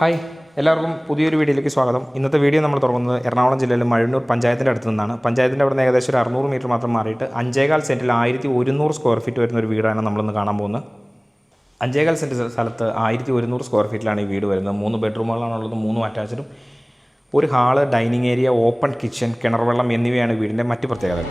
Hi, എല്ലാവർക്കും പുതിയൊരു വീഡിയോയിലേക്ക് സ്വാഗതം. ഇന്നത്തെ വീഡിയോ നമ്മൾ തുടങ്ങുന്നത് എറണാകുളം ജില്ലയിലെ മഴന്നൂർ പഞ്ചായത്തിൻ്റെ അടുത്ത് നിന്നാണ്. പഞ്ചായത്തിൻ്റെ അവിടെ നിന്ന് ഏകദേശം ഒരു 600 മീറ്റർ മാത്രം മാറിയിട്ട് 5.25 സെൻറ്റിൽ 1100 സ്ക്വയർ ഫീറ്റ് വരുന്ന ഒരു വീടാണ് നമ്മളിന്ന് കാണാൻ പോകുന്നത്. 5.25 സെൻറ്റ് സ്ഥലത്ത് 1100 സ്ക്വയർ ഫീറ്റിലാണ് ഈ വീട് വരുന്നത്. 3 ബെഡ്റൂമുകളാണുള്ളത്, 3 അറ്റാച്ച്ഡും, ഒരു hall, dining area, open kitchen, കിണർ വെള്ളം എന്നിവയാണ് വീടിൻ്റെ മറ്റ് പ്രത്യേകതകൾ.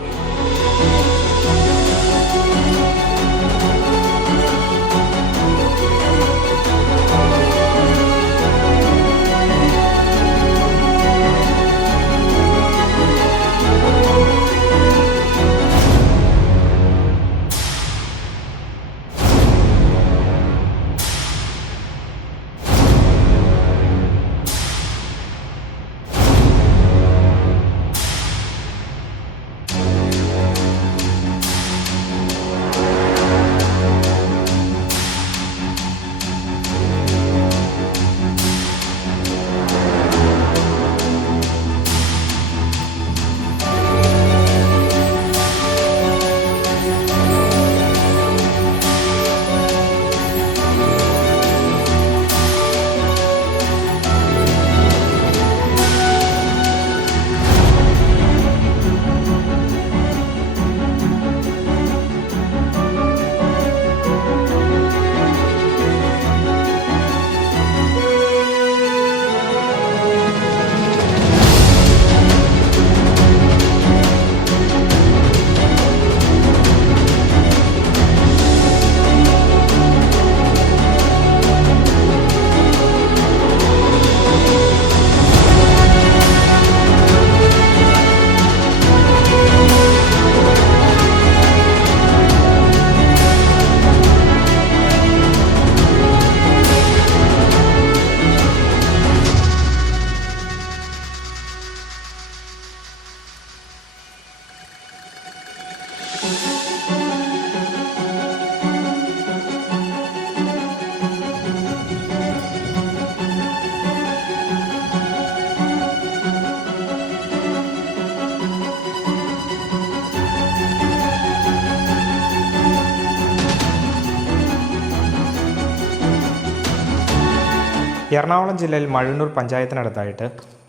എറണാകുളം ജില്ലയിൽ മഴന്നൂർ പഞ്ചായത്തിനടുത്തായിട്ട്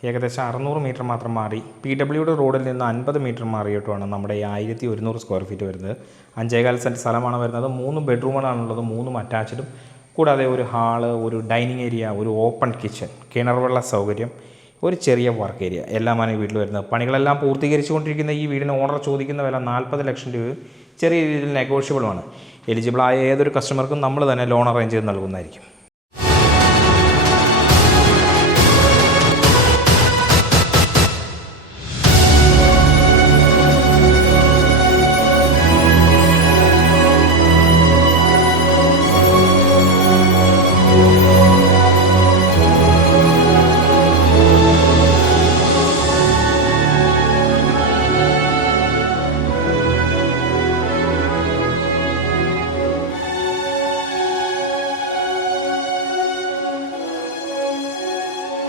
ഏകദേശം 600 മീറ്റർ മാത്രം മാറി PWD റോഡിൽ നിന്ന് 50 മീറ്റർ മാറിയിട്ടുമാണ് നമ്മുടെ ഈ 1100 സ്ക്വയർ ഫീറ്റ് വരുന്നത്. 5.25 സെൻറ്റ് സ്ഥലമാണ് വരുന്നത്. 3 ബെഡ്റൂമുകളാണുള്ളത്, 3 അറ്റാച്ച്ഡും, കൂടാതെ ഒരു ഹാള്, ഒരു ഡൈനിങ് ഏരിയ, ഒരു ഓപ്പൺ കിച്ചൺ, കിണർ വെള്ള സൗകര്യം, ഒരു ചെറിയ വർക്ക് ഏരിയ എല്ലാമാണ് ഈ വീട്ടിൽ വരുന്നത്. പണികളെല്ലാം പൂർത്തീകരിച്ചുകൊണ്ടിരിക്കുന്ന ഈ വീടിന് ഓണർ ചോദിക്കുന്ന വില 40 ലക്ഷം രൂപയും ചെറിയ രീതിയിൽ നെഗോഷ്യബിളുമാണ്. എലിജിബിളായ ഏതൊരു കസ്റ്റമർക്കും നമ്മൾ തന്നെ ലോൺ അറേഞ്ച് ചെയ്ത് നൽകുന്നതായിരിക്കും.